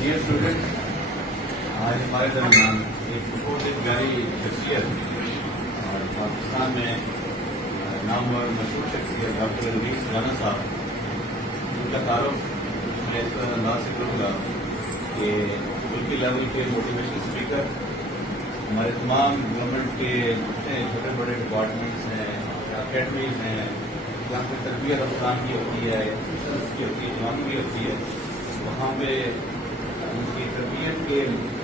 Dear student, آج ہمارے درمیان ایک بہت ہی پیاری شخصیت اور پاکستان میں نامور مشہور شخصیت ڈاکٹر رئیس رانا صاحب، ان کا تعارف میں اس انداز سے کروں گا کہ ملکی لیول کے موٹیویشن اسپیکر، ہمارے تمام گورنمنٹ کے جتنے چھوٹے بڑے ڈپارٹمنٹس ہیں، اکیڈمیز ہیں، جہاں پہ تربیت افغان کی ہوتی ہے، کی ہوتی ہے، جوانی کی ہوتی ہے، وہاں پہ ان کی تربیت کے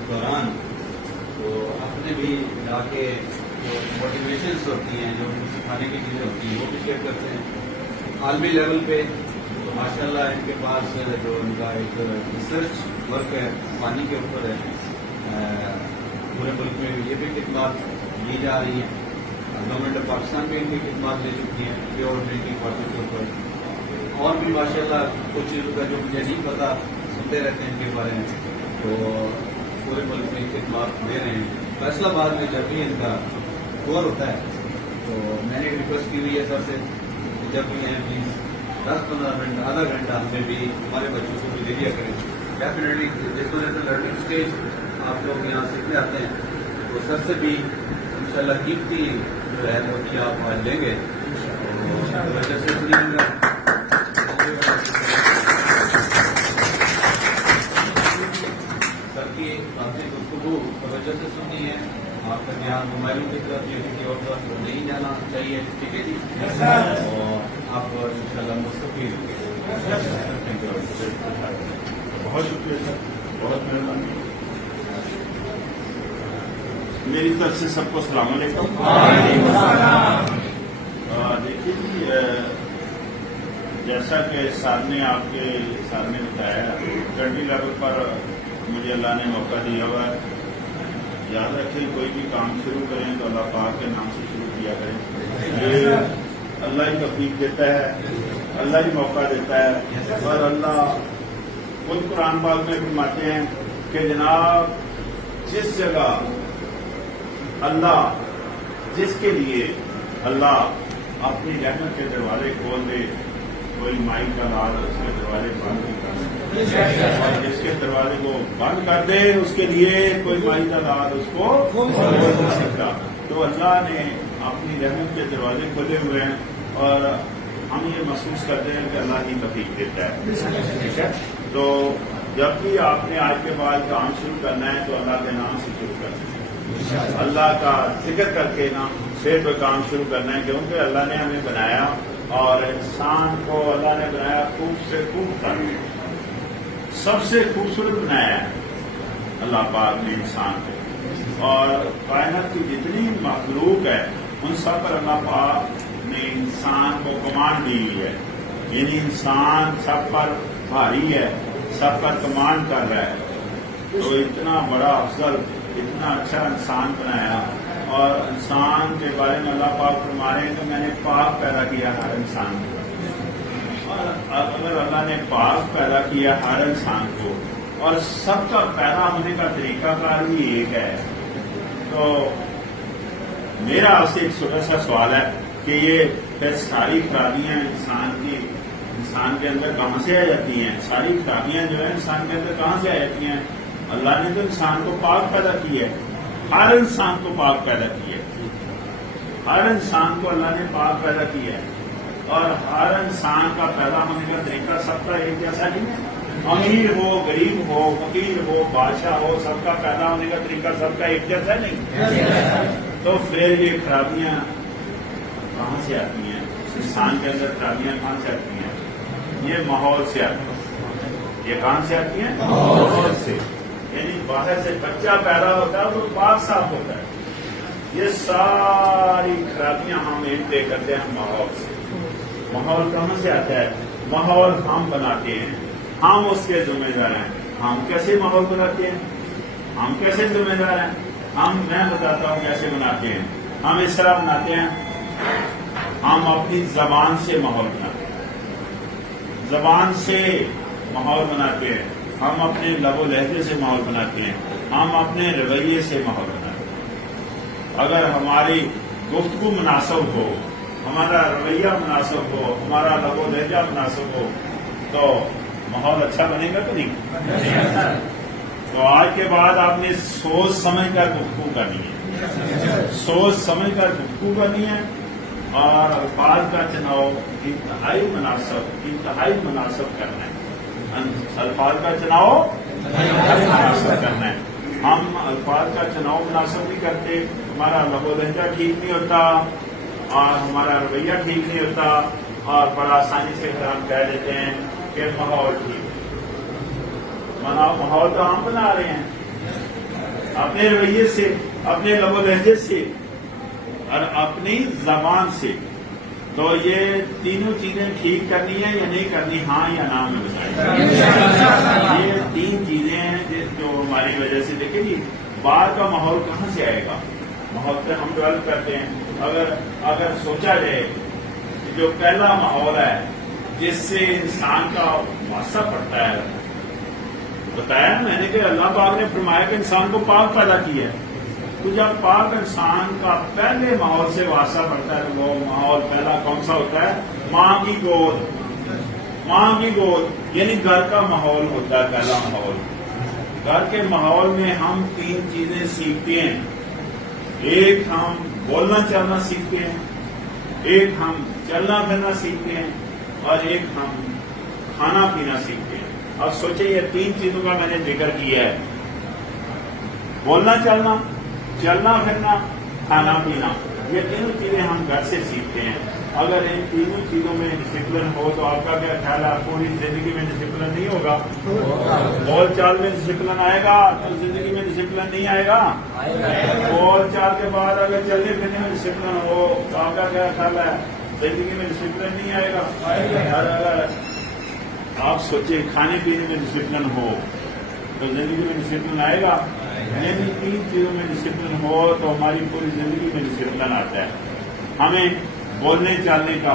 دوران تو اپنے بھی جا کے جو موٹیویشنس ہوتی ہیں، جو ان کو سکھانے کی چیزیں ہوتی ہیں، وہ بھی شیئر کرتے ہیں عالمی لیول پہ۔ تو ماشاء اللہ ان کے پاس جو ان کا ایک ریسرچ ورک ہے پانی کے اوپر ہے، پورے ملک میں یہ بھی خدمات دی جا رہی ہیں۔ گورنمنٹ آف پاکستان بھی ان کی خدمات لے چکی ہیں پیور ڈرنکنگ واٹر کے اوپر، اور بھی ماشاء اللہ کچھ چیزوں کا جو مجھے نہیں پتا سنتے رہتے ہیں ان کے بارے میں، تو پورے ملک میں خدمات دے رہے ہیں۔ فیصلہ آباد میں جب بھی ان کا ٹور ہوتا ہے تو میں نے ایک ریکویسٹ کی ہوئی ہے سر سے کہ جب بھی ہیں پلیز 10-15 منٹ، آدھا گھنٹہ ہمیں بھی ہمارے بچوں کو بھی دے دیا کریں۔ ڈیفینیٹلی جس وجہ سے لرننگ اسٹیج آپ لوگ یہاں سیکھنے آتے ہیں تو سر سے بھی انشاءاللہ قیمتی جو ہے موتی آپ آج لیں گے۔ وجہ سے سر کی باتیں گفتگو توجہ سے سننی ہے، آپ کا دھیان موبائلوں کی طرف یا کسی اور طرف نہیں جانا چاہیے، ٹھیک ہے جی؟ اور آپ انشاءاللہ مستفید ہوں گے۔ بہت شکریہ سر، بہت مہربانی۔ میری طرف سے سب کو السلام علیکم۔ دیکھیے جی، جیسا کہ سر نے آپ کے سر نے بتایا، کنٹری لیول پر مجھے اللہ نے موقع دیا ہوا ہے۔ یاد رکھیں کوئی بھی کام شروع کریں تو اللہ پاک کے نام سے شروع کیا کریں۔ یہ اللہ ہی توفیق دیتا ہے، اللہ ہی موقع دیتا ہے، اور اللہ خود قرآن پاک میں فرماتے ہیں کہ جناب جس جگہ اللہ، جس کے لیے اللہ اپنی رحمت کے دروازے کھول دے، کوئی مائی کا لال اس کے دروازے بند نہیں کر سکتا، اور جس کے دروازے کو بند کر دے اس کے لیے کوئی مائی کا لال اس کو کھول نہیں سکتا۔ تو اللہ نے اپنی رحمت کے دروازے کھولے ہوئے ہیں، اور ہم یہ محسوس کرتے ہیں کہ اللہ ہی توفیق دیتا ہے، ٹھیک ہے؟ تو جب بھی آپ نے آج کے بعد کام شروع کرنا ہے تو اللہ کے نام سے شروع کرنا ہے، اللہ کا ذکر کر کے نا پھر کوئی کام شروع کرنا ہے، کیونکہ اللہ نے ہمیں بنایا، اور انسان کو اللہ نے بنایا خوب سے خوب کر، سب سے خوبصورت بنایا ہے اللہ پاک نے انسان کو، اور کائنات کی جتنی مخلوق ہے ان سب پر اللہ پاک نے انسان کو کمانڈ دی ہوئی ہے، یعنی انسان سب پر بھاری ہے، سب پر کمانڈ کر رہا ہے۔ تو اتنا بڑا افضل، اتنا اچھا انسان بنایا، اور انسان کے بارے میں اللہ پاک فرما رہے ہیں کہ میں نے پاک پیدا کیا ہر انسان کو، اور اگر اللہ نے پاک پیدا کیا ہر انسان کو، اور سب کا پیدا ہونے کا طریقہ کار بھی ایک ہے، تو میرا آپ سے ایک چھوٹا سا سوال ہے کہ یہ پھر ساری خرابیاں انسان کے اندر کہاں سے آ جاتی ہیں؟ ساری خرابیاں جو ہیں انسان کے اندر کہاں سے آ جاتی ہیں؟ اللہ نے تو انسان کو پاک پیدا کیا ہے، ہر انسان کو پاک پیدا کیا ہے، ہر انسان کو اللہ نے پاک پیدا کیا ہے، اور ہر انسان کا پیدا ہونے کا طریقہ سب کا ایک جیسا نہیں ہے، امیر ہو، غریب ہو، فقیر ہو، بادشاہ ہو، سب کا پیدا ہونے کا طریقہ سب کا ایک جیسا نہیں۔ تو پھر یہ خرابیاں کہاں سے آتی ہیں؟ انسان کے اندر خرابیاں کہاں سے آتی ہیں؟ یہ ماحول سے آتی ہیں۔ یہ کہاں سے آتی ہیں؟ ماحول سے، یعنی باہر سے بچہ پیدا ہوتا ہے تو پاک صاف ہوتا ہے، یہ ساری خرابیاں ہم انٹیک کرتے ہیں ماحول سے۔ ماحول کہاں سے آتا ہے؟ ماحول ہم بناتے ہیں، ہم اس کے ذمہ دار ہیں۔ ہم کیسے ماحول بناتے ہیں؟ ہم کیسے ذمہ دار ہیں؟ میں بتاتا ہوں کیسے بناتے ہیں۔ ہم اس طرح بناتے ہیں، ہم اپنی زبان سے ماحول بناتے ہیں، زبان سے ماحول بناتے ہیں، ہم اپنے لب و لہجے سے ماحول بناتے ہیں، ہم اپنے رویے سے ماحول بناتے ہیں۔ اگر ہماری گفتگو مناسب ہو، ہمارا رویہ مناسب ہو، ہمارا لب و لہجہ مناسب ہو تو ماحول اچھا بنے گا کہ نہیں؟ تو آج کے بعد آپ نے سوچ سمجھ کر گفتگو کرنی ہے، سوچ سمجھ کر گفتگو کرنی ہے، اور الفاظ کا چناؤ انتہائی مناسب کرنا ہے، الفاظ کا چناؤ مناسب کرنا ہے۔ ہم الفاظ کا چناؤ مناسب نہیں کرتے، ہمارا لب و لہجہ ٹھیک نہیں ہوتا اور ہمارا رویہ ٹھیک نہیں ہوتا، اور بڑا آسانی سے ہم کہہ دیتے ہیں کہ ماحول ٹھیک ہے۔ ماحول تو ہم بنا رہے ہیں اپنے رویے سے، اپنے لب و لہجے سے اور اپنی زبان سے۔ تو یہ تینوں چیزیں ٹھیک کرنی ہے یا نہیں کرنی، ہاں یا نہ میں بتائیں۔ یہ تین چیزیں ہیں جو ہماری وجہ سے، دیکھیں جی باہر کا ماحول کہاں سے آئے گا؟ ماحول پہ ہم ڈیولپ کرتے ہیں۔ اگر سوچا جائے جو پہلا ماحول ہے جس سے انسان کا واسطہ پڑتا ہے، بتایا میں نے کہ اللہ پاک نے فرمایا کہ انسان کو پاک پیدا کیا ہے، تو جب پاک انسان کا پہلے ماحول سے واسطہ پڑتا ہے تو وہ ماحول پہلا کون سا ہوتا ہے؟ ماں کی گود۔ ماں کی گود یعنی گھر کا ماحول ہوتا ہے پہلا ماحول۔ گھر کے ماحول میں ہم تین چیزیں سیکھتے ہیں، ایک ہم بولنا چلنا سیکھتے ہیں، ایک ہم چلنا پھرنا سیکھتے ہیں، اور ایک ہم کھانا پینا سیکھتے ہیں۔ اب سوچیں یہ تین چیزوں کا میں نے ذکر کیا ہے، بولنا چلنا پھرنا، کھانا پینا، یہ تینوں چیزیں ہم گھر سے سیکھتے ہیں۔ اگر ان تینوں چیزوں میں ڈسپلن ہو تو آپ کا کیا خیال ہے؟ پوری زندگی میں ڈسپلن نہیں ہوگا؟ بول چال میں ڈسپلن آئے گا تو زندگی میں ڈسپلن نہیں آئے گا؟ بول چال کے بعد اگر چلنے پھرنے میں ڈسپلن ہو تو آپ کا کیا خیال ہے؟ زندگی میں ڈسپلن نہیں آئے گا؟ اگر آپ سوچیں کھانے پینے میں ڈسپلن ہو تو زندگی میں ڈسپلن آئے گا؟ یعنی تین چیزوں میں ڈسپلن ہو تو ہماری پوری زندگی میں ڈسپلن آتا ہے۔ ہمیں بولنے چالنے کا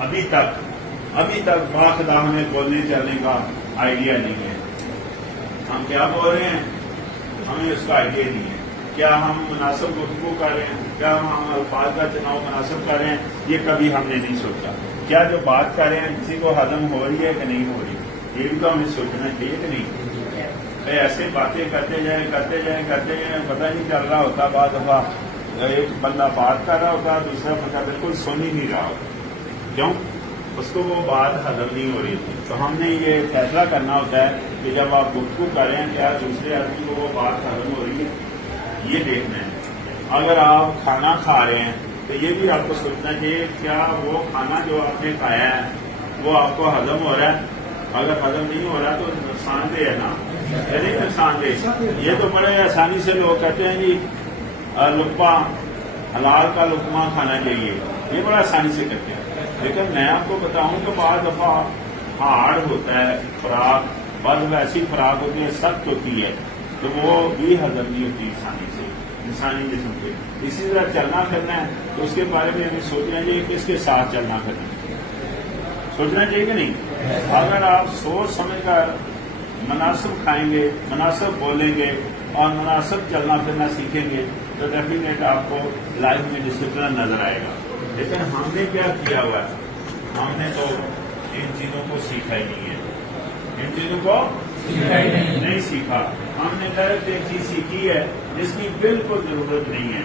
ابھی تک باخدا ہمیں بولنے چالنے کا آئیڈیا نہیں ہے۔ ہم کیا بول رہے ہیں ہمیں اس کا آئیڈیا نہیں ہے۔ کیا ہم مناسب گفتگو کر رہے ہیں؟ کیا ہم الفاظ کا چناؤ مناسب کر رہے ہیں؟ یہ کبھی ہم نے نہیں سوچا۔ کیا جو بات کر رہے ہیں کسی کو ہضم ہو رہی ہے کہ نہیں ہو رہی؟ یہ بھی تو ہمیں سوچنا چاہیے کہ نہیں؟ ایسے باتیں کرتے جائیں پتہ نہیں چل رہا ہوتا۔ بعض دفعہ ایک بندہ بات کر رہا ہوتا، دوسرا بندہ بالکل سن ہی نہیں رہا ہوتا، کیوں؟ اس کو وہ بات ہضم نہیں ہو رہی تھی۔ تو ہم نے یہ فیصلہ کرنا ہوتا ہے کہ جب آپ گفتگو کر رہے ہیں کیا دوسرے آدمی کو وہ بات ہضم ہو رہی ہے، یہ دیکھنا ہے۔ اگر آپ کھانا کھا رہے ہیں تو یہ بھی آپ کو سوچنا چاہیے کیا وہ کھانا جو آپ نے کھایا ہے وہ آپ کو ہضم ہو رہا ہے؟ اگر ہضم نہیں ہو رہا تو نقصان دہ ہے نا، نہیں نقصان دہ۔ یہ تو بڑے آسانی سے لوگ کہتے ہیں جی لقمہ حلال کا لقمہ کھانا چاہیے، یہ بڑا آسانی سے کرتے ہیں۔ لیکن میں آپ کو بتاؤں تو بعض دفعہ ہارڈ ہوتا ہے خوراک، بعض ایسی خوراک ہوتی ہے سخت ہوتی ہے تو وہ بھی ہضم نہیں ہوتی آسانی سے انسانی جسم سے۔ اسی طرح چلنا پھرنا ہے تو اس کے بارے میں ہمیں سوچنا چاہیے کس کے ساتھ چلنا پھرنا، سوچنا چاہیے کہ نہیں؟ اگر آپ سوچ سمجھ کر مناسب کھائیں گے، مناسب بولیں گے اور مناسب چلنا پھرنا سیکھیں گے تو ڈیفینیٹ آپ کو لائف میں ڈسپلن نظر آئے گا۔ لیکن ہم نے کیا کیا ہوا ہے؟ ہم نے تو ان چیزوں کو سیکھا ہی نہیں ہے، ان چیزوں کو نہیں سیکھا۔ ہم نے ڈائریکٹ ایک چیز سیکھی ہے جس کی بالکل ضرورت نہیں ہے۔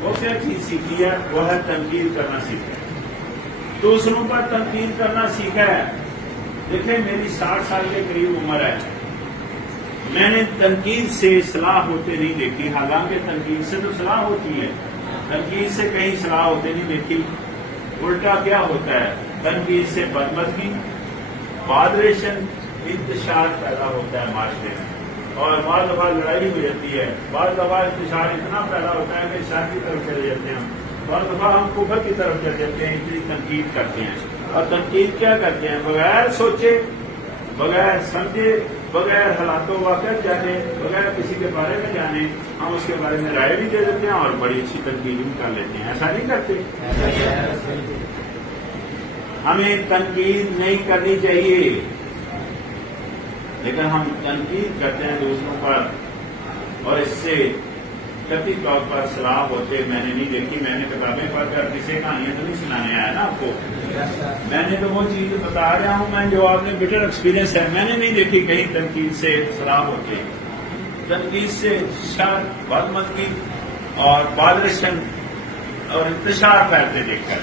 وہ کیا چیز سیکھی ہے؟ وہ ہے تنقید کرنا سیکھا ہے، دوسروں پر تنقید کرنا سیکھا ہے۔ دیکھیں میری 60 سال کے قریب عمر ہے، میں نے تنقید سے اصلاح ہوتے نہیں دیکھی، حالانکہ تنقید سے تو اصلاح ہوتی ہے، تنقید سے کہیں اصلاح ہوتے نہیں دیکھی۔ الٹا کیا ہوتا ہے؟ تنقید سے بدمزگی، مادریشن، انتشار پیدا ہوتا ہے معاشرے میں، اور بعض دفعہ لڑائی ہو جاتی ہے، بعض دفعہ انتشار اتنا پیدا ہوتا ہے کہ شر کی طرف چلے جاتے ہیں، بعض دفعہ ہم کفر کی طرف چلے جاتے ہیں، اتنی تنقید کرتے ہیں۔ اور تنقید کیا کرتے ہیں؟ بغیر سوچے، بغیر سمجھے، بغیر حالاتوں واقعات جانے، بغیر کسی کے بارے میں جانے ہم اس کے بارے میں رائے بھی دے دیتے ہیں اور بڑی اچھی تنقید بھی کر لیتے ہیں۔ ایسا نہیں کرتے؟ ہمیں تنقید نہیں کرنی چاہیے، لیکن ہم تنقید کرتے ہیں دوسروں پر، اور اس سے قطعی طور پر صلاح ہوتے میں نے نہیں دیکھی. میں نے کتابیں پڑھ کر کسی کہانیاں تو نہیں سنانے آیا نا آپ کو. میں نے تو وہ چیز بتا رہا ہوں میں جو آپ نے بیٹر ایکسپیرینس ہے. میں نے نہیں دیکھی کہیں تنقید سے صلاح ہوتے. تنقید سے شر بدمزگی اور بادرشن اور انتشار پھیلتے دیکھ کر.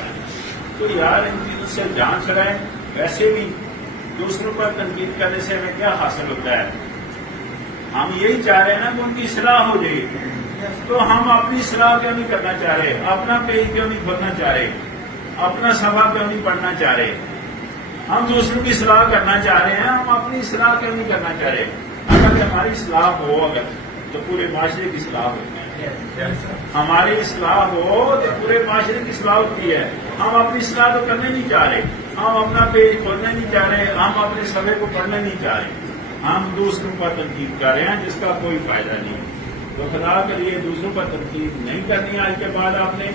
تو یار ان چیزوں سے جان چھڑائیں. ویسے بھی دوسروں پر تنقید کرنے سے ہمیں کیا حاصل ہوتا ہے؟ ہم یہی چاہ رہے ہیں نا کہ ان کی اصلاح ہو جائے. تو ہم اپنی اصلاح کیوں نہیں کرنا چاہ رہے؟ اپنا پیج کیوں نہیں کھولنا چاہ رہے؟ اپنا صفحہ کیوں نہیں پڑھنا چاہ رہے؟ ہم دوسروں کی اصلاح کرنا چاہ رہے ہیں, ہم اپنی اصلاح کیوں نہیں کرنا چاہ رہے؟ اگر ہماری اصلاح ہو اگر تو پورے معاشرے کی اصلاح ہوتی ہے. ہماری اصلاح ہو تو پورے معاشرے کی اصلاح ہوتی ہے. ہم اپنی اصلاح تو کرنے نہیں چاہ رہے, ہم اپنا پیج کھولنے نہیں چاہ رہے, ہم اپنے صفحے کو پڑھنے نہیں چاہ رہے. ہم دوسروں پر تنقید کر رہے ہیں جس کا کوئی فائدہ نہیں. تو خدا کے لیے دوسروں پر تنقید نہیں کرنی آج کے بعد آپ نے.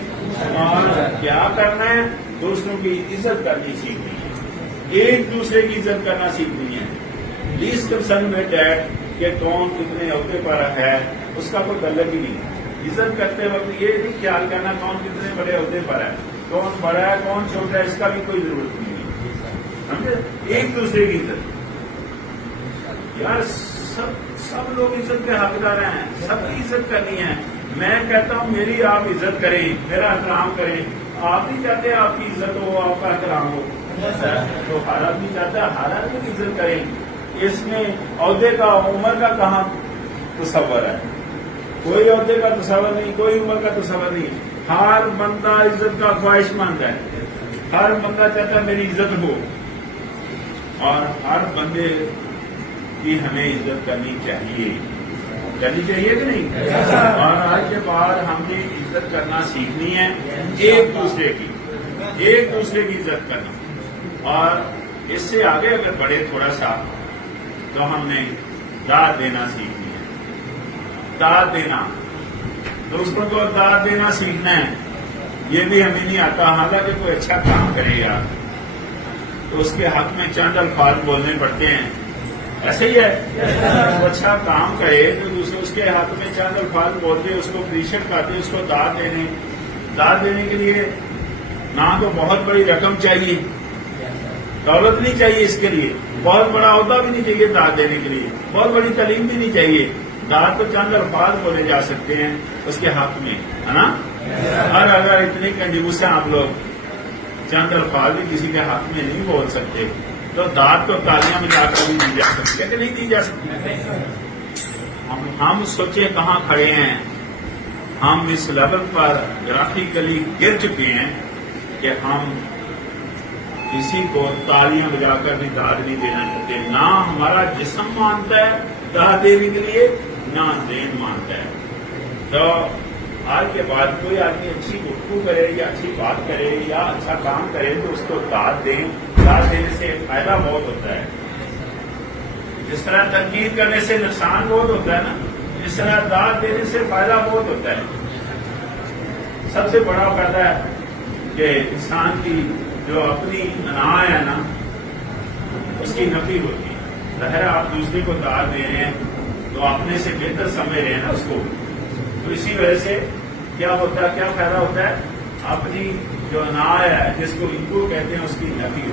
اور کیا کرنا ہے؟ دوسروں کی عزت کرنی سیکھنی ہے, ایک دوسرے کی عزت کرنا سیکھنی ہے. لیسٹ کنسرن میں ڈیٹ کہ کون کتنے عہدے پر ہے اس کا کوئی تعلق ہی نہیں. عزت کرتے وقت یہ نہیں خیال کرنا کون کتنے بڑے عہدے پر ہے, کون بڑا ہے کون چھوٹا ہے, اس کا بھی کوئی ضرورت نہیں ہے. سمجھے؟ ایک دوسرے کی عزت. یار سب لوگ عزت کے حقدار ہیں, سب کی عزت کرنی ہے. میں کہتا ہوں میری آپ عزت کریں, میرا احترام کریں. آپ نہیں چاہتے آپ کی عزت ہو, آپ کا احترام ہو, تو ہر آدمی چاہتا ہے ہر آدمی کی عزت کریں. اس میں عہدے کا عمر کا کہاں تصور ہے؟ کوئی عہدے کا تصور نہیں, کوئی عمر کا تصور نہیں. ہر بندہ عزت کا خواہش مند ہے, ہر بندہ چاہتا ہے میری عزت ہو, اور ہر بندے کی ہمیں عزت کرنی چاہیے کہ نہیں؟ اور آج کے بعد ہم نے عزت کرنا سیکھنی ہے, ایک دوسرے کی عزت کرنا. اور اس سے آگے اگر بڑھے تھوڑا سا تو ہم نے داد دینا سیکھنی ہے. داد دینا, دوسروں کو داد دینا سیکھنا ہے. یہ بھی ہمیں نہیں آتا. حالانکہ کوئی اچھا کام کرے گا تو اس کے حق میں چند الفاظ بولنے پڑتے ہیں. ایسے ہی ہے, وہ اچھا کام کرے تو دوسرے اس کے ہاتھ میں چند الفاظ بولتے, اس کو اپریشیٹ کرتے, اس کو داد دینے کے لیے نہ تو بہت بڑی رقم چاہیے, دولت نہیں چاہیے, اس کے لیے بہت بڑا عہدہ بھی نہیں چاہیے. داد دینے کے لیے بہت بڑی تعلیم بھی نہیں چاہیے. داد تو چند الفاظ بولے جا سکتے ہیں اس کے حق میں, ہے نا. اور اگر اتنے کنجوس ہیں آپ لوگ, چند الفاظ بھی کسی کے حق میں نہیں بول سکتے, تو داد تو تالیاں میں جا کر بھی دی جا سکتی ہے کہ نہیں دی جا سکتی؟ ہم سوچیں کہاں کھڑے ہیں. ہم اس لیول پر گرافیکلی گر چکے ہیں کہ ہم کسی کو تالیاں بجا کر بھی داد نہیں دینا چاہتے. نہ ہمارا جسم مانتا ہے داد دینے کے لیے, نہ ذہن مانتا ہے. تو آج کے بعد کوئی آدمی اچھی گفتگو کرے یا اچھی بات کرے یا اچھا کام کرے تو اس کو داد دیں. داد دینے سے فائدہ بہت ہوتا ہے. جس طرح تنقید کرنے سے نقصان بہت ہوتا ہے نا, اس طرح داد دینے سے فائدہ بہت ہوتا ہے. سب سے بڑا فائدہ ہے کہ انسان کی جو اپنی انا ہے نا اس کی نفی ہوتی ہے. ظاہر آپ دوسرے کو داد دے رہے ہیں تو اپنے سے بہتر سمجھ رہے ہیں نا اس کو, تو اسی وجہ سے کیا ہوتا ہے, کیا فائدہ ہوتا ہے؟ اپنی جو انا ہے جس کو ایگو کہتے ہیں اس کی نفی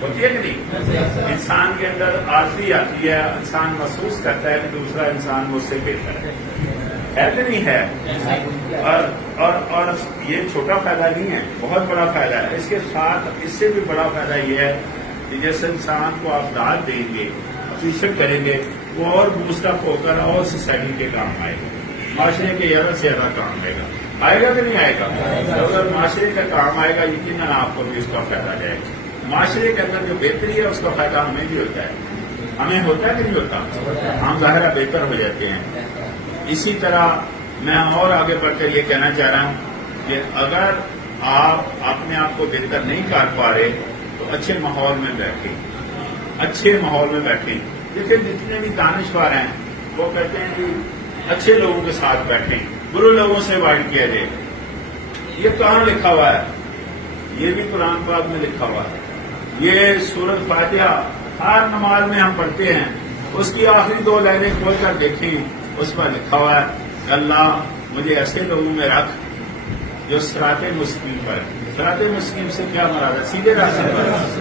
ہوتی ہے کہ نہیں؟ انسان کے اندر عاجزی آتی ہے, انسان محسوس کرتا ہے کہ دوسرا انسان مجھ سے بہتر ہے کہ نہیں ہے. اور یہ چھوٹا فائدہ نہیں ہے, بہت بڑا فائدہ ہے. اس کے ساتھ اس سے بھی بڑا فائدہ یہ ہے کہ جیسے انسان کو آپ داد دیں گے, اپریشیٹ کریں گے, وہ اور بوسٹ اپ ہو کر اور سوسائٹی کے کام آئے گا, معاشرے کے زیادہ سے زیادہ کام آئے گا. آئے گا کہ نہیں آئے گا؟ اگر معاشرے کا کام آئے گا یقیناً آپ کو بھی اس کا فائدہ جائے گا. معاشرے کے اندر جو بہتری ہے اس کا فائدہ ہمیں بھی ہوتا ہے. ہمیں ہوتا ہے کہ نہیں ہوتا؟ ہم ظاہرہ بہتر ہو جاتے ہیں. اسی طرح میں اور آگے بڑھ کر یہ کہنا چاہ رہا ہوں کہ اگر آپ اپنے آپ کو بہتر نہیں کر پا رہے تو اچھے ماحول میں بیٹھیں, اچھے ماحول میں بیٹھیں. دیکھیں جتنے بھی دانشور ہیں وہ کہتے ہیں کہ اچھے لوگوں کے ساتھ بیٹھیں, برے لوگوں سے اوائڈ کیا جائے. یہ کہاں لکھا ہوا ہے؟ یہ بھی قرآن پاک میں لکھا ہوا ہے. یہ سورۃ فاتحہ ہر نماز میں ہم پڑھتے ہیں, اس کی آخری 2 لائنیں کھول کر دیکھیں, اس پر لکھا ہوا ہے اللہ مجھے ایسے لوگوں میں رکھ جو صراط مستقیم پر، صراط مستقیم سے کیا مراد ہے؟ سیدھے راستے پر